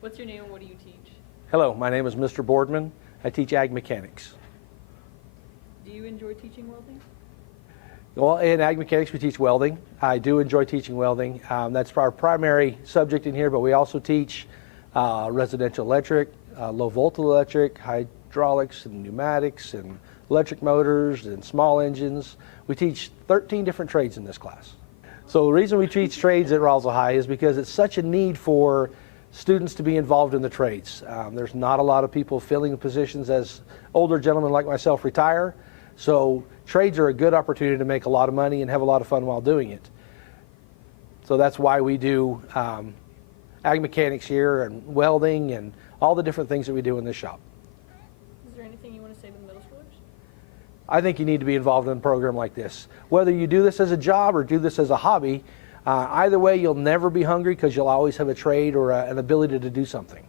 What's your name and what do you teach? Hello, my name is Mr. Boardman. I teach ag mechanics. Do you enjoy teaching welding? Well, in ag mechanics we teach welding. I do enjoy teaching welding. That's our primary subject in here, but we also teach residential electric, low voltage electric, hydraulics and pneumatics and electric motors and small engines. We teach 13 different trades in this class. So the reason we teach trades at Roswell High is because it's such a need for students to be involved in the trades. There's not a lot of people filling positions as older gentlemen like myself retire. So trades are a good opportunity to make a lot of money and have a lot of fun while doing it. So that's why we do ag mechanics here and welding and all the different things that we do in this shop. Is there anything you want to say to the middle schoolers? I think you need to be involved in a program like this. Whether you do this as a job or do this as a hobby, either way you'll never be hungry because you'll always have a trade or an ability to do something.